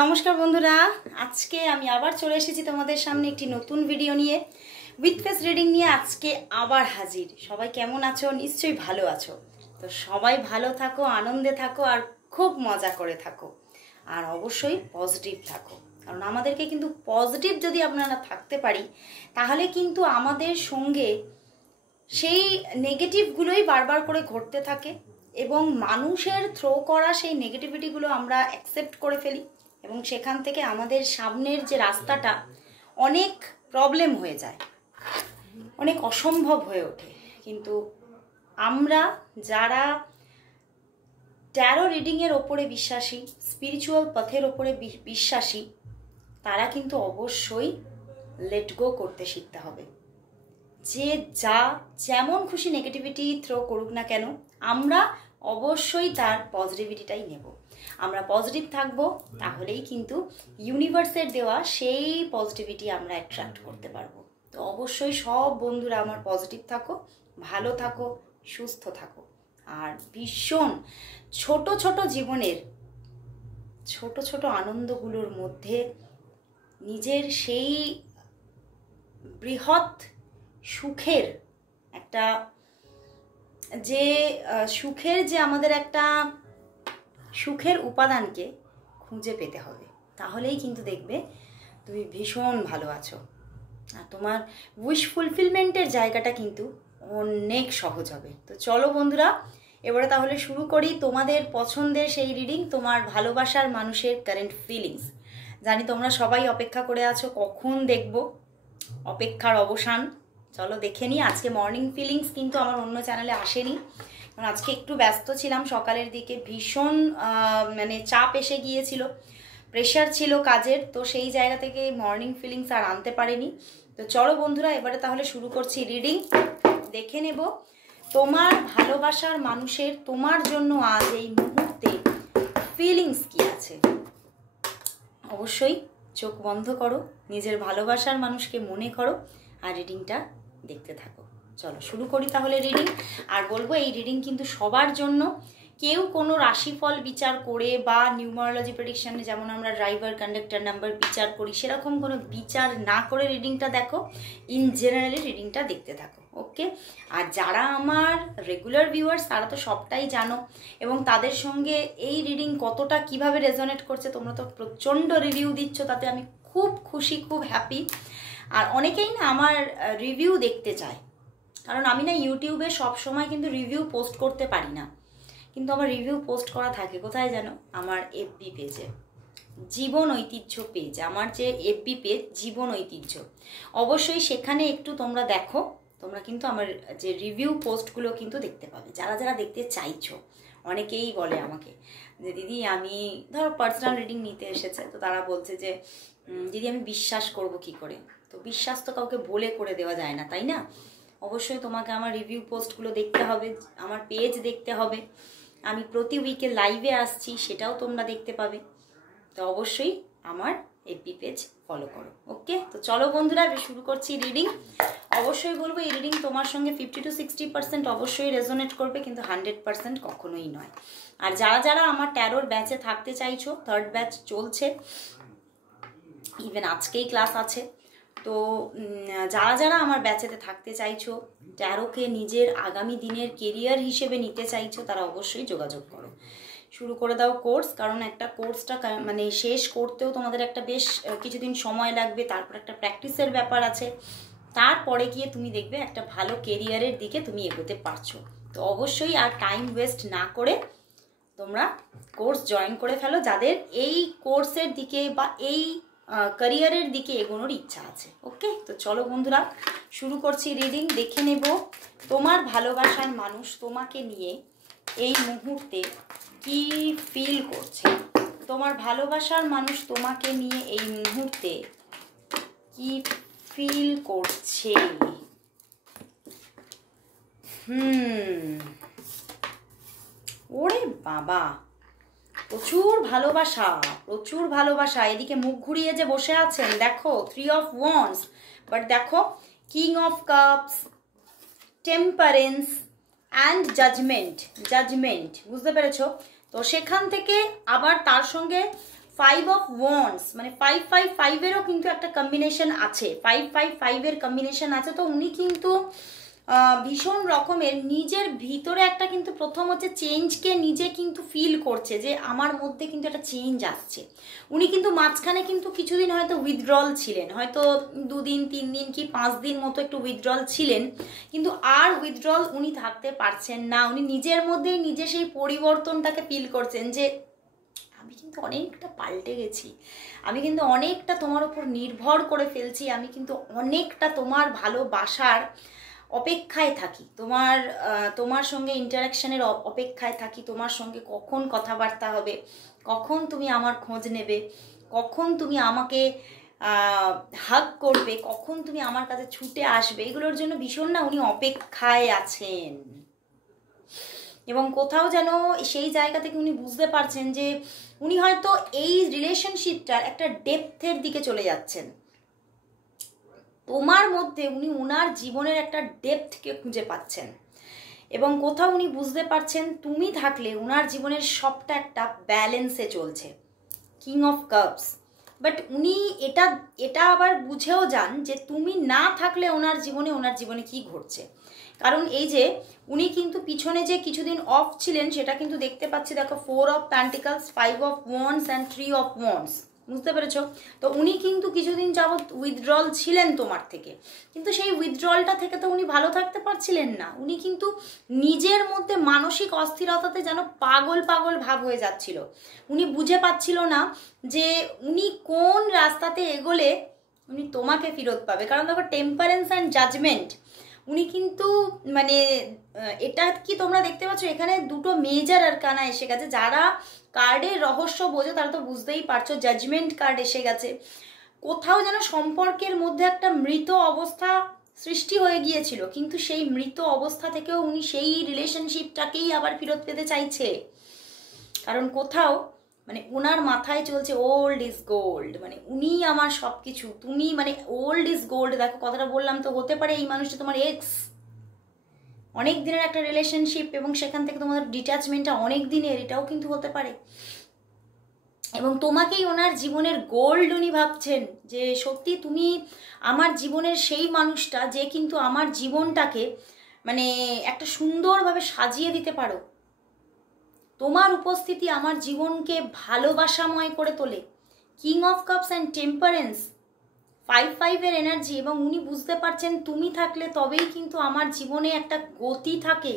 নমস্কার বন্ধুরা, আজকে আমি আবার চলে এসেছি তোমাদের সামনে একটি নতুন ভিডিও নিয়ে। উইথ ফেস রিডিং নিয়ে আজকে আবার হাজির। সবাই কেমন আছো? নিশ্চয়ই ভালো আছো। তো সবাই ভালো থাকো, আনন্দে থাকো আর খুব মজা করে থাকো, আর অবশ্যই পজিটিভ থাকো। কারণ আমাদেরকে কিন্তু পজিটিভ যদি আপনারা থাকতে পারি, তাহলে কিন্তু আমাদের সঙ্গে সেই নেগেটিভগুলোই বারবার করে ঘটতে থাকে এবং মানুষের থ্রো করা সেই নেগেটিভিটিগুলো আমরা অ্যাকসেপ্ট করে ফেলি এবং সেখান থেকে আমাদের সামনের যে রাস্তাটা অনেক প্রবলেম হয়ে যায়, অনেক অসম্ভব হয়ে ওঠে। কিন্তু আমরা যারা ট্যারো রিডিংয়ের ওপরে বিশ্বাসী, স্পিরিচুয়াল পথের ওপরে বিশ্বাসী, তারা কিন্তু অবশ্যই লেট গো করতে শিখতে হবে। যে যা যেমন খুশি নেগেটিভিটি থ্রো করুক না কেন, আমরা অবশ্যই তার পজিটিভিটিটাই নেব। আমরা পজিটিভ থাকবো, তাহলেই কিন্তু ইউনিভার্সের দেওয়া সেই পজিটিভিটি আমরা অ্যাট্রাক্ট করতে পারবো। তো অবশ্যই সব বন্ধুরা আমার পজিটিভ থাকো, ভালো থাকো, সুস্থ থাকো। আর ভীষণ ছোট ছোট জীবনের ছোট ছোট আনন্দগুলোর মধ্যে নিজের সেই বৃহৎ সুখের একটা যে আমাদের একটা সুখের উপাদানকে খুঁজে পেতে হবে। তাহলেই কিন্তু দেখবে তুমি ভীষণ ভালো আছো, আর তোমার উইশ ফুলফিলমেন্টের জায়গাটা কিন্তু অনেক সহজ হবে। তো চলো বন্ধুরা, এবারে তাহলে শুরু করি তোমাদের পছন্দের সেই রিডিং, তোমার ভালোবাসার মানুষের কারেন্ট ফিলিংস। জানি তোমরা সবাই অপেক্ষা করে আছো কখন দেখবো, অপেক্ষার অবসান। চলো দেখে নিই। আজকে মর্নিং ফিলিংস কিন্তু আমার অন্য চ্যানেলে আসেনি, কারণ আজকে একটু ব্যস্ত ছিলাম। সকালের দিকে ভীষণ চাপ এসে গিয়েছিল, প্রেশার ছিল কাজের, তো সেই জায়গা থেকে মর্নিং ফিলিংস আর আনতে পারিনি। তো চলো বন্ধুরা, এবারে তাহলে শুরু করছি রিডিং। দেখে নেব তোমার ভালোবাসার মানুষের তোমার জন্য আজ এই মুহূর্তে ফিলিংস কি আছে। অবশ্যই চোখ বন্ধ করো, নিজের ভালোবাসার মানুষকে মনে করো আর রিডিংটা দেখতে থাকো। চলো শুরু করি তাহলে রিডিং। আর বলবো, এই রিডিং কিন্তু সবার জন্য। কেউ কোনো রাশিফল বিচার করে বা নিউমারোলজি প্রেডিকশনে যেমন আমরা ড্রাইভার, কন্ডাক্টর নাম্বার বিচার করি, সেরকম কোনো বিচার না করে রিডিংটা দেখো। ইন জেনারেলি রিডিংটা দেখতে থাকো, ওকে? আর যারা আমার রেগুলার ভিউয়ার্স, তারা তো সবটাই জানো এবং তাদের সঙ্গে এই রিডিং কতটা কিভাবে রেজোনেট করছে, তোমরা তো প্রচণ্ড রিভিউ দিচ্ছ, তাতে আমি খুব খুশি, খুব হ্যাপি। আর অনেকেই না আমার রিভিউ দেখতে চায়, কারণ আমি না ইউটিউবে সবসময় কিন্তু রিভিউ পোস্ট করতে পারি না, কিন্তু আমার রিভিউ পোস্ট করা থাকে কোথায় জানো? আমার এফবি পেজে, জীবন ঐতিহ্য পেজ। আমার যে এফবি পেজ জীবন ঐতিহ্য, অবশ্যই সেখানে একটু তোমরা দেখো। তোমরা কিন্তু আমার যে রিভিউ পোস্টগুলো কিন্তু দেখতে পাবে, যারা যারা দেখতে চাইছো। অনেকেই বলে আমাকে যে দিদি, আমি ধরো পার্সোনাল রিডিং নিতে এসেছে, তো তারা বলছে যে দিদি আমি বিশ্বাস করব কি করে? তো বিশ্বাস তো কাউকে বলে করে দেওয়া যায় না, তাই না? অবশ্যই তোমাকে আমার রিভিউ পোস্টগুলো দেখতে হবে, আমার পেজ দেখতে হবে। আমি প্রতি উইকে লাইভে আসছি, সেটাও তোমরা দেখতে পাবে। তো অবশ্যই আমার এফবি পেজ ফলো করো, ওকে? তো চলো বন্ধুরা, শুরু করছি রিডিং। অবশ্যই বলবো, এই রিডিং তোমার সঙ্গে 50 to 60% অবশ্যই রেজোনেট করবে, কিন্তু 100% কখনোই নয়। আর যারা যারা আমার ট্যারোর ব্যাচে থাকতে চাইছো, 3rd ব্যাচ চলছে, ইভেন আজকেই ক্লাস আছে। তো যারা যারা আমার ব্যাচেতে থাকতে চাইছো, ট্যারোকে নিজের আগামী দিনের কেরিয়ার হিসেবে নিতে চাইছো, তারা অবশ্যই যোগাযোগ করো, শুরু করে দাও কোর্স। কারণ একটা কোর্সটা শেষ করতেও তোমাদের একটা বেশ কিছুদিন সময় লাগবে, তারপর একটা প্র্যাকটিসের ব্যাপার আছে, তারপরে গিয়ে তুমি দেখবে একটা ভালো কেরিয়ারের দিকে তুমি এগোতে পারছো। তো অবশ্যই আর টাইম ওয়েস্ট না করে তোমরা কোর্স জয়েন করে ফেলো, যাদের এই কোর্সের দিকে বা এই ক্যারিয়ারের দিকে এগোনোর ইচ্ছা আছে, ওকে? তো চলো বন্ধুরা, শুরু করছি রিডিং। দেখে নেব তোমার ভালোবাসার মানুষ তোমাকে নিয়ে এই মুহূর্তে কি ফিল করছে। তোমার ভালোবাসার মানুষ তোমাকে নিয়ে এই মুহূর্তে কি ফিল করছে। ওরে বাবা, প্রচুর ভালোবাসা, প্রচুর ভালোবাসা। এদিকে মুখ ঘুরিয়ে যে বসে আছেন, দেখো 3 of Wands, বাট দেখো King of Cups, temperance and judgement. বুঝতে পেরেছো? তো তো সেখান থেকে আবার তার সঙ্গে 5 অফ ওয়ান্ডস মানে 5-5-5-এরও কিন্তু একটা কম্বিনেশন আছে, 5-5-5-এর কম্বিনেশন আছে। তো উনি কিন্তু ভীষণ রকমের নিজের ভিতরে একটা কিন্তু প্রথম হচ্ছে চেঞ্জকে নিজে কিন্তু ফিল করছে যে আমার মধ্যে কিন্তু একটা চেঞ্জ আসছে। উনি কিন্তু মাঝখানে কিন্তু কিছুদিন হয়তো উইথড্রল ছিলেন, হয়তো 2 দিন 3 দিন কি 5 দিন মতো একটু উইথড্রল ছিলেন, কিন্তু আর উইথড্রল উনি থাকতে পারছেন না। উনি নিজের মধ্যেই নিজে সেই পরিবর্তনটাকে ফিল করছেন যে আমি কিন্তু অনেকটা পাল্টে গেছি, আমি কিন্তু অনেকটা তোমার ওপর নির্ভর করে ফেলছি, আমি কিন্তু অনেকটা তোমার ভালোবাসার অপেক্ষায় থাকি, তোমার সঙ্গে ইন্টারাকশনের অপেক্ষায় থাকি, তোমার সঙ্গে কখন কথাবার্তা হবে, কখন তুমি আমার খোঁজ নেবে, কখন তুমি আমাকে হাগ করবে, কখন তুমি আমার কাছে ছুটে আসবে, এগুলোর জন্য ভীষণ না উনি অপেক্ষায় আছেন। এবং কোথাও যেন সেই জায়গা থেকে উনি বুঝতে পারছেন যে উনি হয়তো এই রিলেশনশিপটার একটা ডেপথের দিকে চলে যাচ্ছেন। তোমার মধ্যে উনি ওনার জীবনের একটা ডেপথকে খুঁজে পাচ্ছেন এবং কোথাও উনি বুঝতে পারছেন তুমি থাকলে ওনার জীবনের সবটা একটা ব্যালেন্সে চলছে, কিং অফ কাপস। বাট উনি এটা আবার বুঝেও যান যে তুমি না থাকলে ওনার জীবনে কি ঘটছে। কারণ এই যে উনি কিন্তু পিছনে যে কিছুদিন অফ ছিলেন সেটা কিন্তু দেখতে পাচ্ছি, দেখো 4 of pentacles, 5 of wands and 3 of wands, বুঝতে পেরেছো? তো উনি কিন্তু কিছুদিন যাবৎ উইথড্রল ছিলেন তোমার থেকে, কিন্তু সেই উইথড্রলটা থেকে তো উনি ভালো থাকতে পারছিলেন না। উনি কিন্তু নিজের মধ্যে মানসিক অস্থিরতাতে যেন পাগল পাগল ভাব হয়ে যাচ্ছিল। উনি বুঝে পাচ্ছিল না যে উনি কোন রাস্তাতে এগোলে উনি তোমাকে ফেরত পাবে। কারণ দেখো টেম্পারেন্স অ্যান্ড জাজমেন্ট, উনি কিন্তু মানে এটা কি তোমরা দেখতে পাচ্ছ এখানে দুটো মেজর আরকানা এসে গেছে। যারা কার্ডের রহস্য বোঝো তারা তো বুঝতেই পারছো, জাজমেন্ট কার্ড এসে গেছে। কোথাও যেন সম্পর্কের মধ্যে একটা মৃত অবস্থা সৃষ্টি হয়ে গিয়েছিল, কিন্তু সেই মৃত অবস্থা থেকেও উনি সেই রিলেশনশিপটাকেই আবার ফেরত পেতে চাইছে। কারণ কোথাও মানে ওনার মাথায় চলছে ওল্ড ইজ গোল্ড, মানে উনি আমার সব কিছু, তুমি মানে ওল্ড ইজ গোল্ড। দেখো কথাটা বললাম তো, হতে পারে এই মানুষটা তোমার এক্স, অনেক দিনের একটা রিলেশনশিপ এবং সেখান থেকে তোমাদের ডিট্যাচমেন্টটা অনেক দিনের, এটাও কিন্তু হতে পারে। এবং তোমাকেই ওনার জীবনের গোল্ড উনি ভাবছেন যে সত্যি তুমি আমার জীবনের সেই মানুষটা যে কিন্তু আমার জীবনটাকে মানে একটা সুন্দরভাবে সাজিয়ে দিতে পারো। তোমার উপস্থিতি আমার জীবনকে ভালোবাসাময় করে তোলে। King of cups and temperance, 5-5-এর এনার্জি। এবং উনি বুঝতে পারছেন তুমি থাকলে তবেই কিন্তু আমার জীবনে একটা গতি থাকে।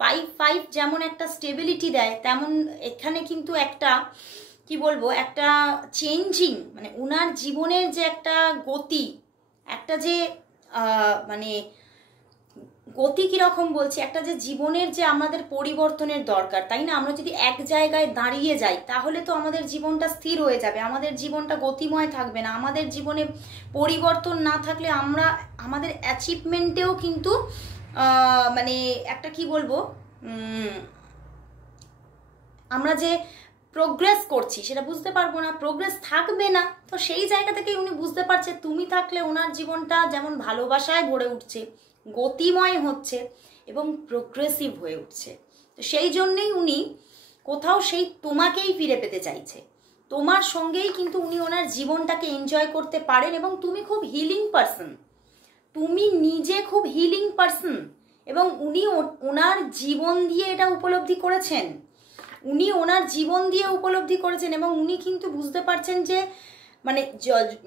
5-5 যেমন একটা স্টেবিলিটি দেয়, তেমন এখানে কিন্তু একটা কি বলবো একটা চেঞ্জিং, মানে ওনার জীবনের যে একটা গতি, একটা যে মানে গতি কীরকম বলছি, একটা যে জীবনের যে আমাদের পরিবর্তনের দরকার, তাই না? আমরা যদি এক জায়গায় দাঁড়িয়ে যাই তাহলে তো আমাদের জীবনটা স্থির হয়ে যাবে, আমাদের জীবনটা গতিময় থাকবে না। আমাদের জীবনে পরিবর্তন না থাকলে আমরা আমাদের অ্যাচিভমেন্টেও কিন্তু মানে একটা কি বলবো আমরা যে প্রোগ্রেস করছি সেটা বুঝতে পারবো না, প্রোগ্রেস থাকবে না। তো সেই জায়গা থেকে উনি বুঝতে পারছে তুমি থাকলে ওনার জীবনটা যেমন ভালোবাসায় ভরে উঠছে, গতিময় হচ্ছে এবং প্রোগ্রেসিভ হয়ে উঠছে। তো সেই জন্যেই উনি কোথাও সেই তোমাকেই ফিরে পেতে চাইছে। তোমার সঙ্গেই কিন্তু উনি ওনার জীবনটাকে এনজয় করতে পারেন। এবং তুমি খুব হিলিং পারসন, তুমি নিজে খুব হিলিং পারসন, এবং উনি ওনার জীবন দিয়ে এটা উপলব্ধি করেছেন। উনি ওনার জীবন দিয়ে উপলব্ধি করেছেন এবং উনি কিন্তু বুঝতে পারছেন যে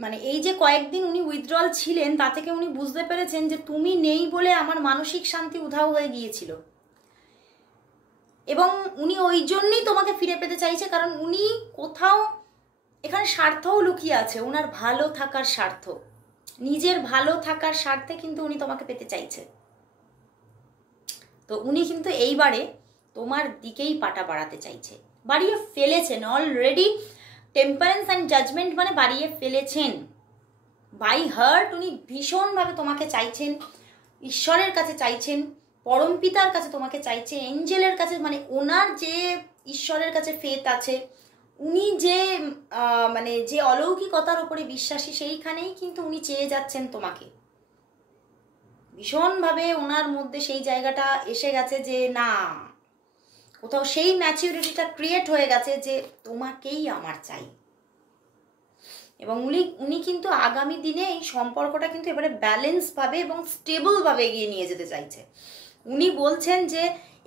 মানে এই যে কয়েকদিন উনি উইথড্রল ছিলেন তা থেকে উনি বুঝতে পেরেছেন যে তুমি নেই বলে আমার মানসিক শান্তি উধাও হয়ে গিয়েছিল। এবং উনি ওই জন্যই তোমাকে ফিরে পেতে চাইছে, কারণ উনি কোথাও এখানে স্বার্থও লুকিয়ে আছে, ওনার ভালো থাকার স্বার্থ, নিজের ভালো থাকার স্বার্থে কিন্তু উনি তোমাকে পেতে চাইছে। তো উনি কিন্তু এইবারে তোমার দিকেই পাটা বাড়াতে চাইছে, বাড়িয়ে ফেলেছেন অলরেডি। টেম্পারেন্স অ্যান্ড জাজমেন্ট মানে বাড়িয়ে ফেলেছেন। বাই হার্ট উনি ভীষণভাবে তোমাকে চাইছেন, ঈশ্বরের কাছে চাইছেন, পরমপিতার কাছে তোমাকে চাইছে, এঞ্জেলের কাছে, মানে ওনার যে ঈশ্বরের কাছে ফেথ আছে, উনি যে মানে যে অলৌকিকতার উপরে বিশ্বাসী, সেইখানেই কিন্তু উনি চেয়ে যাচ্ছেন তোমাকে। ভীষণভাবে ওনার মধ্যে সেই জায়গাটা এসে গেছে যে না, কোথাও সেই ম্যাচিউরিটিটা ক্রিয়েট হয়ে গেছে যে তোমাকেই আমার চাই। এবং উনি কিন্তু আগামী দিনে এই সম্পর্কটা কিন্তু এবারে ব্যালেন্সভাবে এবং স্টেবলভাবে এগিয়ে নিয়ে যেতে চাইছে। উনি বলছেন যে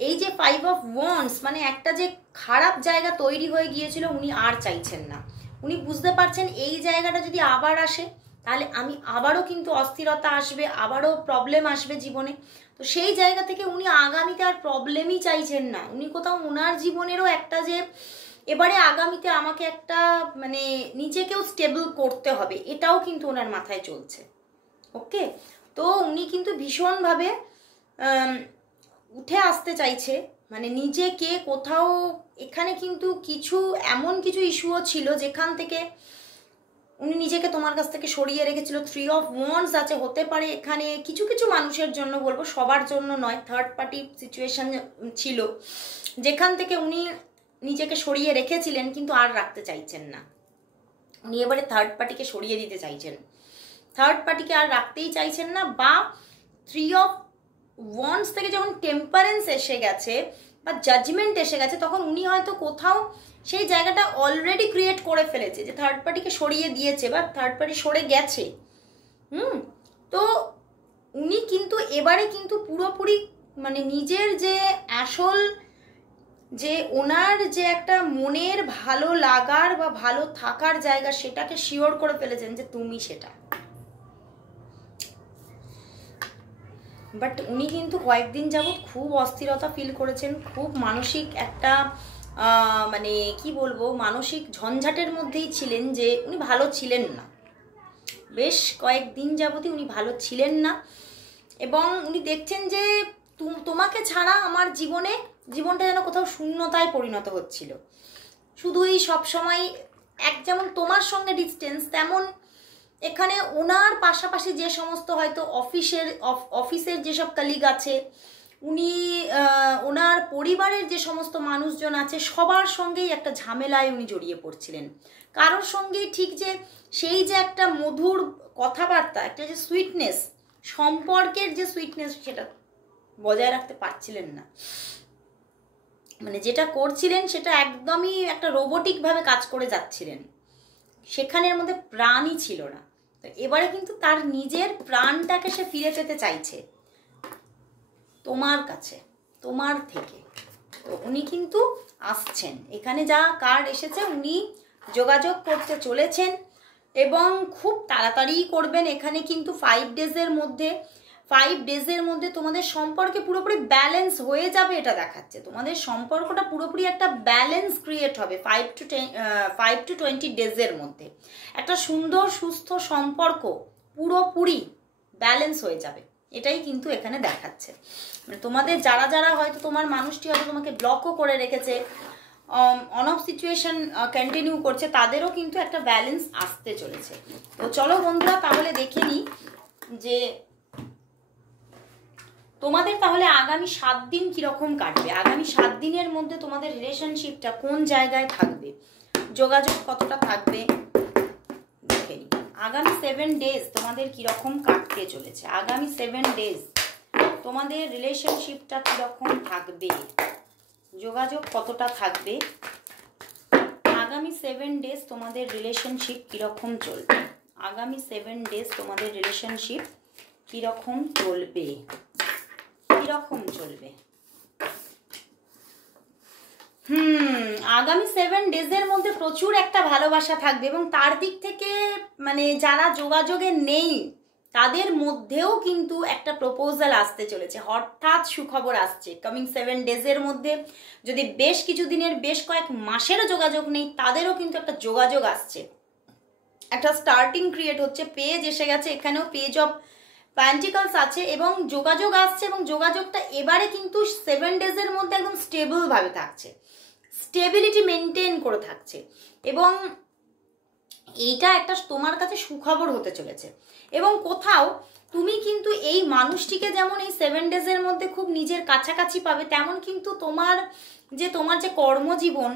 এই যে 5 of Wands মানে একটা যে খারাপ জায়গা তৈরি হয়ে গিয়েছিল উনি আর চাইছেন না। উনি বুঝতে পারছেন এই জায়গাটা যদি আবার আসে তাহলে আমি আবারও কিন্তু অস্থিরতা আসবে, আবারও প্রবলেম আসবে জীবনে। তো সেই জায়গা থেকে উনি আগামীতে আর প্রবলেমই চাইছেন না। উনি কোথাও ওনার জীবনেরও একটা যে এবারে আগামীতে আমাকে একটা মানে নিজেকেও স্টেবল করতে হবে, এটাও কিন্তু ওনার মাথায় চলছে। ওকে, তো উনি কিন্তু ভীষণভাবে উঠে আসতে চাইছে, মানে নিজেকে কোথাও। এখানে কিন্তু কিছু এমন কিছু ইস্যুও ছিল যেখান থেকে উনি নিজেকে তোমার কাছ থেকে সরিয়ে রেখেছিল। 3 of Wands আছে, হতে পারে এখানে কিছু কিছু মানুষের জন্য, বলবো সবার জন্য নয়, থার্ড পার্টি সিচুয়েশন ছিল যেখান থেকে উনি নিজেকে সরিয়ে রেখেছিলেন কিন্তু আর রাখতে চাইছেন না। উনি এবারে থার্ড পার্টিকে সরিয়ে দিতে চাইছেন, থার্ড পার্টিকে আর রাখতেই চাইছেন না। বা 3 of Wands থেকে যখন টেম্পারেন্স এসে গেছে বা জাজমেন্ট এসে গেছে তখন উনি হয়তো কোথাও সেই জায়গাটা অলরেডি ক্রিয়েট করে ফেলেছে যে থার্ড পার্টিকে সরিয়ে দিয়েছে বা থার্ড পার্টি সরে গেছে। তো উনি কিন্তু এবারে কিন্তু পুরোপুরি মানে নিজের যে আসল যে ওনার যে একটা মনের ভালো লাগার বা ভালো থাকার জায়গা সেটাকে শিওর করে ফেলেছেন যে তুমি সেটা। বাট উনি কিন্তু কয়েকদিন যাবৎ খুব অস্থিরতা ফিল করেছেন, খুব মানসিক একটা মানে কি বলবো মানসিক ঝঞ্ঝাটের মধ্যেই ছিলেন, যে উনি ভালো ছিলেন না। বেশ কয়েকদিন যাবতই উনি ভালো ছিলেন না এবং উনি দেখছেন যে তোমাকে ছাড়া আমার জীবনটা যেন কোথাও শূন্যতায় পরিণত হচ্ছিল। শুধুই সবসময় যেমন তোমার সঙ্গে ডিস্টেন্স, তেমন এখানে ওনার পাশাপাশি যে সমস্ত হয়তো অফিসের যেসব কলিগ আছে, উনি ওনার পরিবারের যে সমস্ত মানুষজন আছে সবার সঙ্গেই একটা ঝামেলায় উনি জড়িয়ে পড়ছিলেন। কারোর সঙ্গেই ঠিক যে সেই যে একটা মধুর কথাবার্তা, একটা যে সুইটনেস, সম্পর্কের যে সুইটনেস সেটা বজায় রাখতে পারছিলেন না। মানে যেটা করছিলেন সেটা একদমই একটা রোবোটিকভাবে কাজ করে যাচ্ছিলেন, সেখানের মধ্যে প্রাণই ছিল না। তো এবারে কিন্তু তার নিজের প্রাণটাকে সে ফিরে পেতে চাইছে তোমার কাছে, তোমার থেকে। তো উনি কিন্তু আসছেন, এখানে যা কার্ড এসেছে উনি যোগাযোগ করতে চলেছেন এবং খুব তাড়াতাড়ি করবেন। এখানে কিন্তু 5 ডেজের মধ্যে তোমাদের সম্পর্কে পুরোপুরি ব্যালেন্স হয়ে যাবে এটা দেখাচ্ছে। তোমাদের সম্পর্কটা পুরোপুরি একটা ব্যালেন্স ক্রিয়েট হবে 5 to 20 ডেজের মধ্যে। একটা সুন্দর সুস্থ সম্পর্ক পুরোপুরি ব্যালেন্স হয়ে যাবে, এটাই কিন্তু এখানে দেখাচ্ছে। মানে তোমাদের যারা হয়তো তোমার মানুষটি হয়তো তোমাকে ব্লকও করে রেখেছে, অন অফ সিচুয়েশন কন্টিনিউ করছে, তাদেরও কিন্তু একটা ব্যালেন্স আসতে চলেছে। তো চলো বন্ধুরা তাহলে দেখে নিই যে তোমাদের তাহলে আগামী 7 দিন কিরকম কাটবে। আগামী 7 দিনের মধ্যে তোমাদের রিলেশনশিপটা কোন জায়গায় থাকবে, যোগাযোগ কতটা থাকবে দেখে নিই। আগামী 7 ডেজ তোমাদের কিরকম কাটতে চলেছে, আগামী 7 ডেজ তোমাদের রিলেশনশিপটা কিরকম থাকবে, যোগাযোগ কতটা থাকবে, আগামী 7 ডেজ তোমাদের রিলেশনশিপ কিরকম চলবে, আগামী 7 ডেজ তোমাদের রিলেশনশিপ কিরকম চলবে, কিরকম চলবে। আগামী 7 ডেজের মধ্যে প্রচুর একটা ভালোবাসা থাকবে এবং তার দিক থেকে মানে যারা যোগাযোগে নেই তাদের মধ্যেও কিন্তু একটা প্রপোজাল আসতে চলেছে, অর্থাৎ সুখবর আসছে কামিং 7 ডেজের মধ্যে। যদি বেশ কিছু দিনের বেশ কয়েক মাসেরও যোগাযোগ নেই তাদেরও কিন্তু একটা যোগাযোগ আসছে, একটা স্টার্টিং ক্রিয়েট হচ্ছে। পেজ এসে গেছে, এখানেও পেজ অফ প্যান্টিকলস আছে এবং যোগাযোগ আসছে এবং যোগাযোগটা এবারে কিন্তু 7 ডেজের মধ্যে একদম স্টেবলভাবে থাকছে, স্টেবিলিটি মেনটেন করে থাকছে এবং এইটা একটা তোমার কাছে সুখবর হতে চলেছে। এবং কোথাও তুমি কিন্তু এই মানুষটিকে যেমন এই 7 ডেজের মধ্যে খুব নিজের কাছাকাছি পাবে, তেমন কিন্তু তোমার যে কর্মজীবন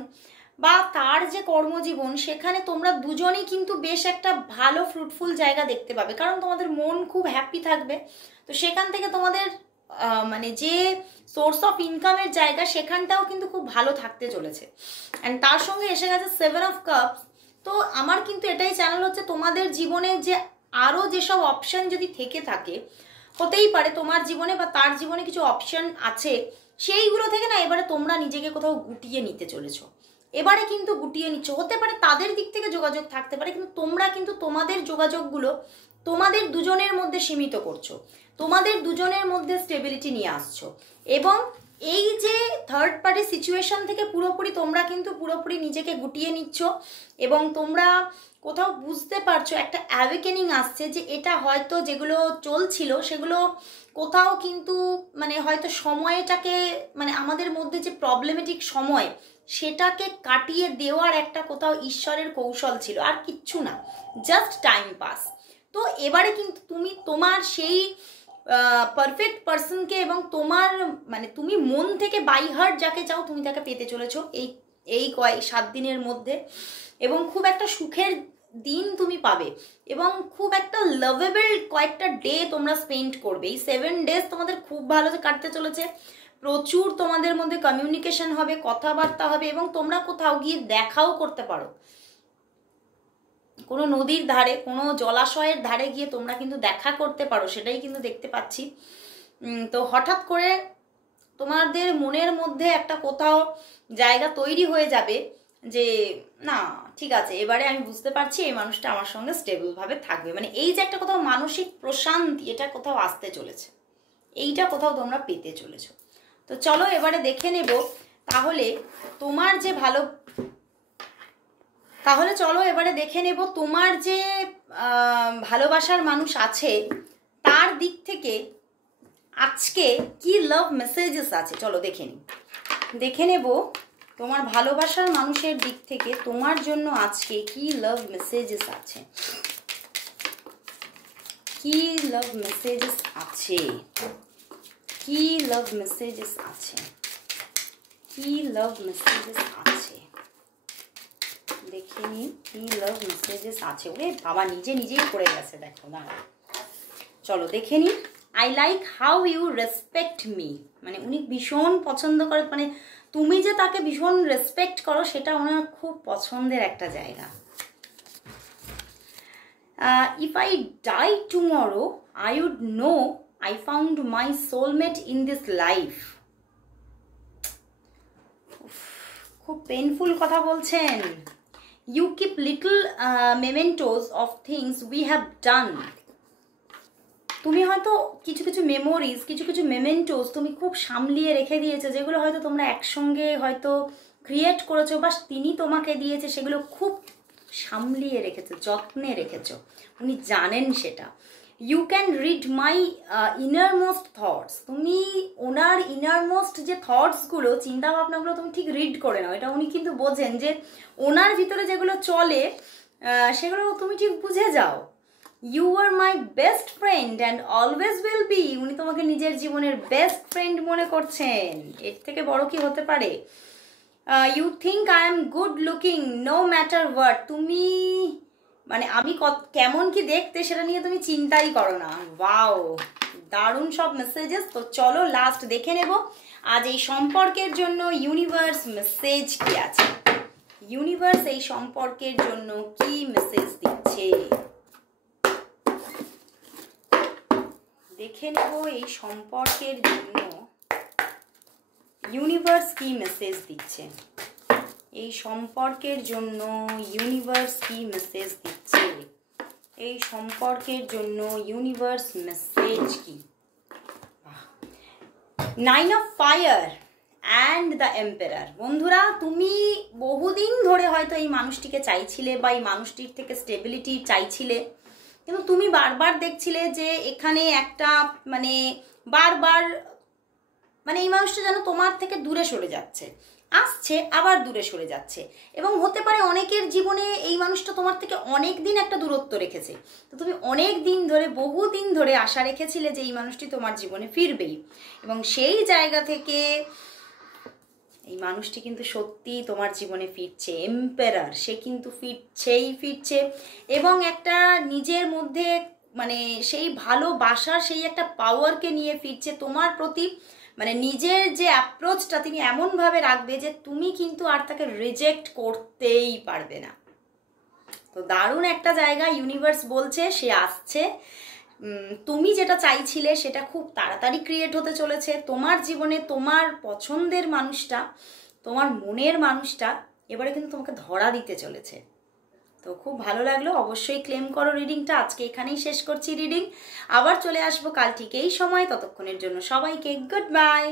বা তার যে কর্মজীবন সেখানে তোমরা দুজনেই কিন্তু বেশ একটা ভালো ফ্রুটফুল জায়গা দেখতে পাবে, কারণ তোমাদের মন খুব হ্যাপি থাকবে। তো সেখান থেকে তোমাদের মানে যে সোর্স অফ ইনকামের জায়গা সেখানটাও কিন্তু খুব ভালো থাকতে চলেছে। অ্যান্ড তার সঙ্গে এসে গেছে 7 অফ কাপস। তো আমার কিন্তু এটাই চ্যানেল হচ্ছে তোমাদের জীবনে যে আরও যেসব অপশন যদি থেকে থাকে, হতেই পারে তোমার জীবনে বা তার জীবনে কিছু অপশন আছে, সেইগুলো থেকে না এবারে তোমরা নিজেকে কোথাও গুটিয়ে নিতে চলেছো। এবারে কিন্তু গুটিয়ে নিচ্ছ, হতে পারে তাদের দিক থেকে যোগাযোগ থাকতে পারে, কিন্তু তোমরা কিন্তু তোমাদের যোগাযোগগুলো তোমাদের দুজনের মধ্যে সীমিত করছো, তোমাদের দুজনের মধ্যে স্টেবিলিটি নিয়ে আসছো। এবং এই যে থার্ড পার্টি সিচুয়েশন থেকে তোমরা কিন্তু পুরোপুরি নিজেকে গুটিয়ে নিচ্ছ এবং তোমরা কোথাও বুঝতে পারছো, একটা অ্যাওয়েকেনিং আসছে যে এটা হয়তো যেগুলো চলছিল সেগুলো কোথাও কিন্তু মানে হয়তো সময়টাকে মানে আমাদের মধ্যে যে প্রবলেমেটিক সময় সেটাকে কাটিয়ে দেওয়ার একটা কোথাও ঈশ্বরের কৌশল ছিল, আর কিচ্ছু না, জাস্ট টাইম পাস। তো এবারে কিন্তু তুমি তোমার সেই পারফেক্ট পার্সনকে এবং তোমার মানে তুমি মন থেকে বাই হার্ট যাকে চাও তুমি তাকে পেতে চলেছো এই 7 দিনের মধ্যে। এবং খুব একটা সুখের দিন তুমি পাবে এবং খুব একটা লাভেবল কয়েকটা ডে তোমরা স্পেন্ড করবে। এই 7 ডেজ তোমাদের খুব ভালো কাটতে চলেছে, প্রচুর তোমাদের মধ্যে কমিউনিকেশন হবে, কথাবার্তা হবে এবং তোমরা কোথাও গিয়ে দেখাও করতে পারো। কোনো নদীর ধারে, কোনো জলাশয়ের ধারে গিয়ে তোমরা কিন্তু দেখা করতে পারো, সেটাই কিন্তু দেখতে পাচ্ছি। তো হঠাৎ করে তোমাদের মনের মধ্যে একটা কোথাও জায়গা তৈরি হয়ে যাবে যে না ঠিক আছে, এবারে আমি বুঝতে পারছি এই মানুষটা আমার সঙ্গে স্টেবলভাবে থাকবে। মানে এই যে একটা কোথাও মানসিক প্রশান্তি, এটা কোথাও আসতে চলেছে, এইটা কোথাও তোমরা পেতে চলেছো। তো চলো এবারে দেখে নেব তাহলে তোমার যে চলো এবারে দেখে নেব তোমার যে ভালোবাসার মানুষ আছে তার দিক থেকে আজকে কি লাভ মেসেজেস আছে। চলো দেখে নেব তোমার ভালোবাসার মানুষের দিক থেকে তোমার জন্য আজকে কি লাভ মেসেজেস আছে, কি লাভ মেসেজেস আছে, কি লাভ মেসেজেস আছে, কি লাভ মেসেজেস আছে। দেখে নি কি লাভ মেসেজেস আছে। ওরে বাবা, নিজেই পড়ে গেছে, দেখো না। চলো দেখে নি। I like how you respect me, মানে উনি ভীষণ পছন্দ করে, মানে তুমি যে তাকে ভীষণ রেসপেক্ট করো সেটা ওনার খুব পছন্দের একটা জায়গা। If I die tomorrow I would know I found my soulmate in this life. খুব পেইনফুল কথা বলছেন। You keep little mementos of things we have done. তুমি হয়তো কিছু মেমোরিজ, কিছু মেমেন্টোস তুমি খুব সামলিয়ে রেখে দিয়েছো, যেগুলো হয়তো তোমরা একসঙ্গে হয়তো ক্রিয়েট করেছো বা তিনি তোমাকে দিয়েছে, সেগুলো খুব সামলিয়ে রেখেছো, যত্নে রেখেছো, উনি জানেন সেটা। You can read my innermost thoughts, তুমি ওনার ইনারমোস্ট যে থটসগুলো, চিন্তা ভাবনাগুলো তুমি ঠিক রিড করে নাও, এটা উনি কিন্তু বোঝেন যে ওনার ভিতরে যেগুলো চলে সেগুলো তুমি ঠিক বুঝে যাও। You are my best friend and always will be, উনি তোমাকে নিজের জীবনের বেস্ট ফ্রেন্ড মনে করছেন, এর থেকে বড় কি হতে পারে। You think I am good looking no matter what, তুমি মানে আমি কেমন কি দেখতে সেটা নিয়ে তুমি চিন্তাই করো না। ওয়াও, দারুণ সব মেসেজেস। তো চলো লাস্ট দেখে নেব আজ এই সম্পর্কের জন্য ইউনিভার্স মেসেজ কি আছে, ইউনিভার্স এই সম্পর্কের জন্য কি মেসেজ দিচ্ছে। দেখে নেব এই সম্পর্কের জন্য ইউনিভার্স কি মেসেজ দিচ্ছে, এই সম্পর্কের জন্য ইউনিভার্স কি মেসেজ দিচ্ছে, এই সম্পর্কের জন্য ইউনিভার্স মেসেজ কি। 9 of fire and the emperor. বন্ধুরা, তুমি বহুদিন ধরে হয়তো এই মানুষটিকে চাইছিলে বা এই মানুষটির থেকে স্টেবিলিটি চাইছিলে, কিন্তু তুমি বারবার দেখছিলে যে এখানে একটা মানে বারবার মানে এই মানুষটা যেন তোমার থেকে দূরে সরে যাচ্ছে, আসছে আবার দূরে সরে যাচ্ছে। এবং হতে পারে অনেকের জীবনে এই মানুষটা তোমার থেকে অনেক দিন একটা দূরত্ব রেখেছে, তো তুমি অনেক দিন ধরে বহুদিন ধরে আশা রেখেছিলে যে এই মানুষটি তোমার জীবনে ফিরবেই, এবং সেই জায়গা থেকে এই মানুষটি কিন্তু সত্যি তোমার জীবনে ফিরছে। এম্পারার, সে কিন্তু ফিরছে এবং একটা নিজের মধ্যে মানে সেই ভালোবাসার সেই একটা পাওয়ারকে নিয়ে ফিরছে তোমার প্রতি, মানে নিজের যে অ্যাপ্রোচটা তিনি এমনভাবে রাখবে যে তুমি কিন্তু আর তাকে রিজেক্ট করতেই পারবে না। তো দারুণ একটা জায়গা, ইউনিভার্স বলছে সে আসছে। তুমি যেটা চাইছিলে সেটা খুব তাড়াতাড়ি ক্রিয়েট হতে চলেছে তোমার জীবনে। তোমার পছন্দের মানুষটা, তোমার মনের মানুষটা এবারে কিন্তু তোমাকে ধরা দিতে চলেছে। তো খুব ভালো লাগলো, অবশ্যই ক্লেম করো রিডিংটা। আজকে এখানেই শেষ করছি রিডিং, আবার চলে আসবো কাল ঠিক এই সময়। ততক্ষণের জন্য সবাইকে গুড বাই।